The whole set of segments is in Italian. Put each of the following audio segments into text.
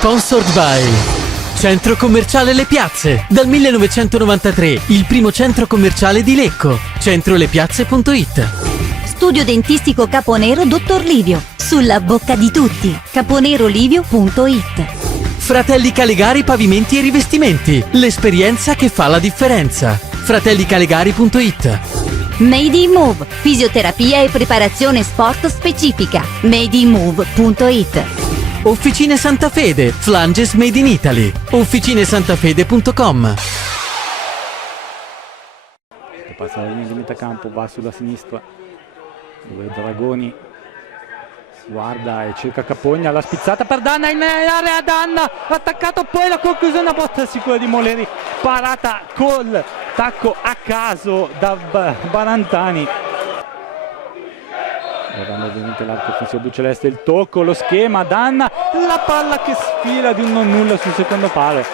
Sponsored by Centro Commerciale Le Piazze. Dal 1993 il primo centro commerciale di Lecco. Centrolepiazze.it. Studio dentistico Caponero Dottor Livio. Sulla bocca di tutti. caponerolivio.it. Fratelli Calegari Pavimenti e Rivestimenti. L'esperienza che fa la differenza. fratellicalegari.it. Made in Move. Fisioterapia e preparazione sport specifica. madeinmove.it. Officine Santa Fede, Flanges Made in Italy. officinesantafede.com. Passa la linea di metà campo, va sulla sinistra dove Dragoni guarda e cerca Capogna, la spizzata per Danna in area, Danna attaccato, poi la conclusione a botta sicura di Moleri, parata col tacco a caso da Barantani. Guardando ovviamente l'arco offensivo blu celeste, il tocco, lo schema, Danna, la palla che sfila di un non nulla sul secondo palo.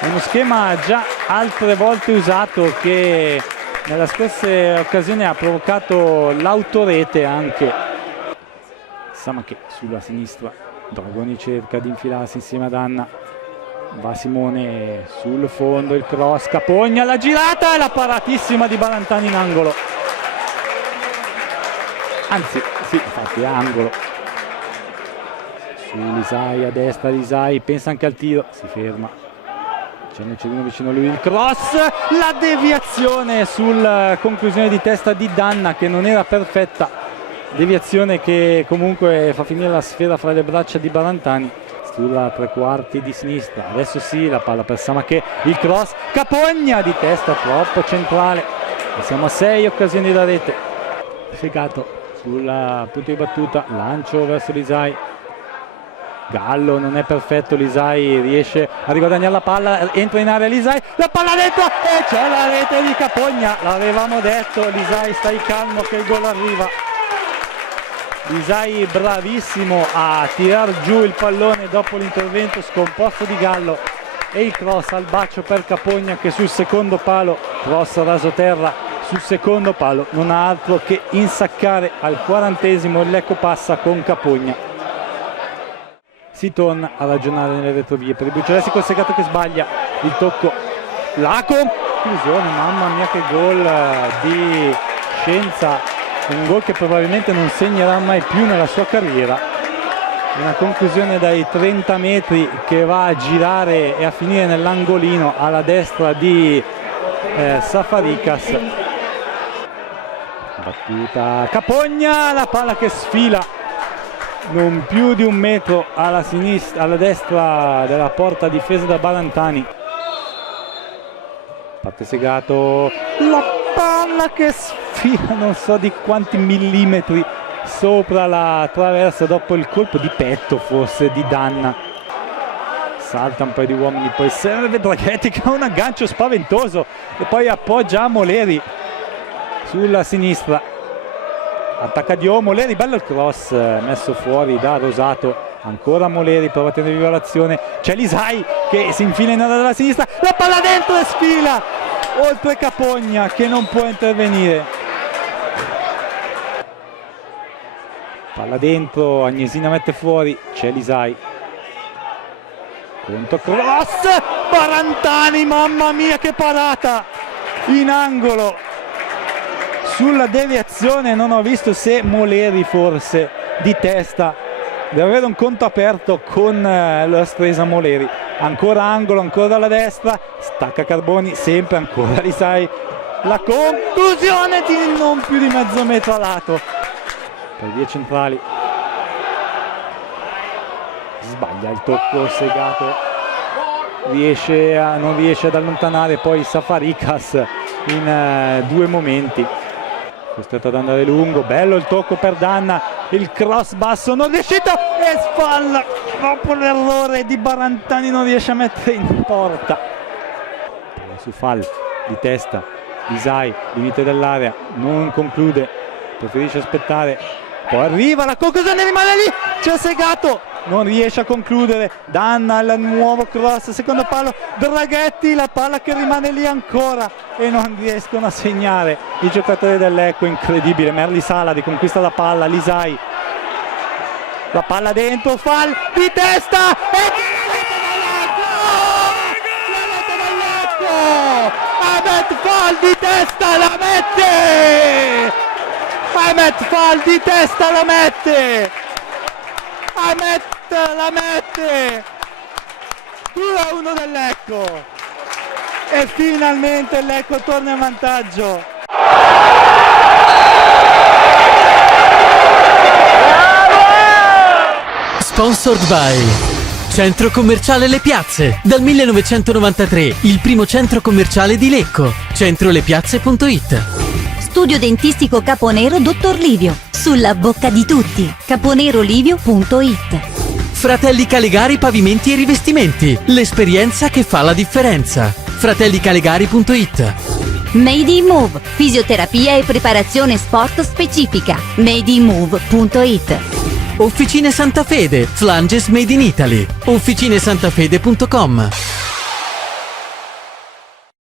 È uno schema già altre volte usato che nella scorsa occasione ha provocato l'autorete anche. Samaché sulla sinistra, Dragoni cerca di infilarsi insieme a Danna, va Simone sul fondo, il cross, Capogna, la girata e la paratissima di Barantani in angolo. Anzi, sì, infatti è angolo. Su Lisai a destra, Lisai pensa anche al tiro, si ferma. C'è Nocerino vicino a lui, il cross, la deviazione sulla conclusione di testa di Danna che non era perfetta. Deviazione che comunque fa finire la sfera fra le braccia di Barantani. Sulla tre quarti di sinistra, adesso sì, la palla per Samaché, il cross, Capogna di testa troppo centrale. E siamo a 6 occasioni da rete. Segato sul punto di battuta, lancio verso Lisai, Gallo non è perfetto, Lisai riesce a riguadagnare la palla, entra in area Lisai, la palla dentro e c'è la rete di Capogna, l'avevamo detto, Lisai stai calmo che il gol arriva. Lisai bravissimo a tirar giù il pallone dopo l'intervento scomposto di Gallo e il cross al bacio per Capogna che sul secondo palo, cross rasoterra sul secondo palo, non ha altro che insaccare al 40esimo, il Lecco passa con Capogna. Si torna a ragionare nelle retrovie per i blucelesti col Segato che sbaglia il tocco, la conclusione, mamma mia che gol di Scienza, un gol che probabilmente non segnerà mai più nella sua carriera, una conclusione dai 30 metri che va a girare e a finire nell'angolino alla destra di Safarikas. Battuta Capogna, la palla che sfila non più di un metro alla sinistra, alla destra della porta difesa da Barantani. Parte Segato, la palla che sfila non so di quanti millimetri sopra la traversa dopo il colpo di petto forse di Danna. Salta un paio di uomini, poi serve Draghetti che ha un aggancio spaventoso e poi appoggia a Moleri sulla sinistra, attacca Dio, Moleri, bello il cross messo fuori da Rosato, ancora Moleri prova a tenere viva l'azione, c'è Lisai che si infila in area della sinistra, la palla dentro e sfila oltre Capogna che non può intervenire. Palla dentro, Agnesina mette fuori, c'è Lisai, conto cross, Barantani, mamma mia che parata in angolo. Sulla deviazione non ho visto se Moleri forse di testa deve avere un conto aperto con la stresa Moleri, ancora angolo, ancora dalla destra, stacca Carboni, sempre ancora Lisai, la conclusione di non più di mezzo metro a lato per vie centrali, sbaglia il tocco Segato, non riesce ad allontanare poi Safarikas in due momenti, costretto ad andare lungo, bello il tocco per Danna, il cross basso non riuscito e spalla, dopo l'errore di Barantani non riesce a mettere in porta. Su Fall di testa, Lisai, limite dell'area, non conclude, preferisce aspettare, poi arriva la conclusione, rimane lì, c'è Segato, non riesce a concludere, Danna al nuovo cross, secondo palo, Draghetti, la palla che rimane lì ancora e non riescono a segnare i giocatori dell'Ecco, incredibile, Merli Sala riconquista la palla, Lisai, la palla dentro, Fall di testa e Ahmed Fall di testa la mette! Ahmed Fall di testa la mette! Ahmed la mette! 2-1 del Lecco! E finalmente il Lecco torna in vantaggio! Sponsored by Centro Commerciale Le Piazze. Dal 1993 il primo centro commerciale di Lecco. Centrolepiazze.it. Studio dentistico Caponero Dottor Livio. Sulla bocca di tutti. caponerolivio.it. Fratelli Calegari Pavimenti e Rivestimenti. L'esperienza che fa la differenza. fratellicalegari.it. Made in Move. Fisioterapia e preparazione sport specifica. madeinmove.it. Officine Santa Fede. Flanges made in Italy. officinesantafede.com.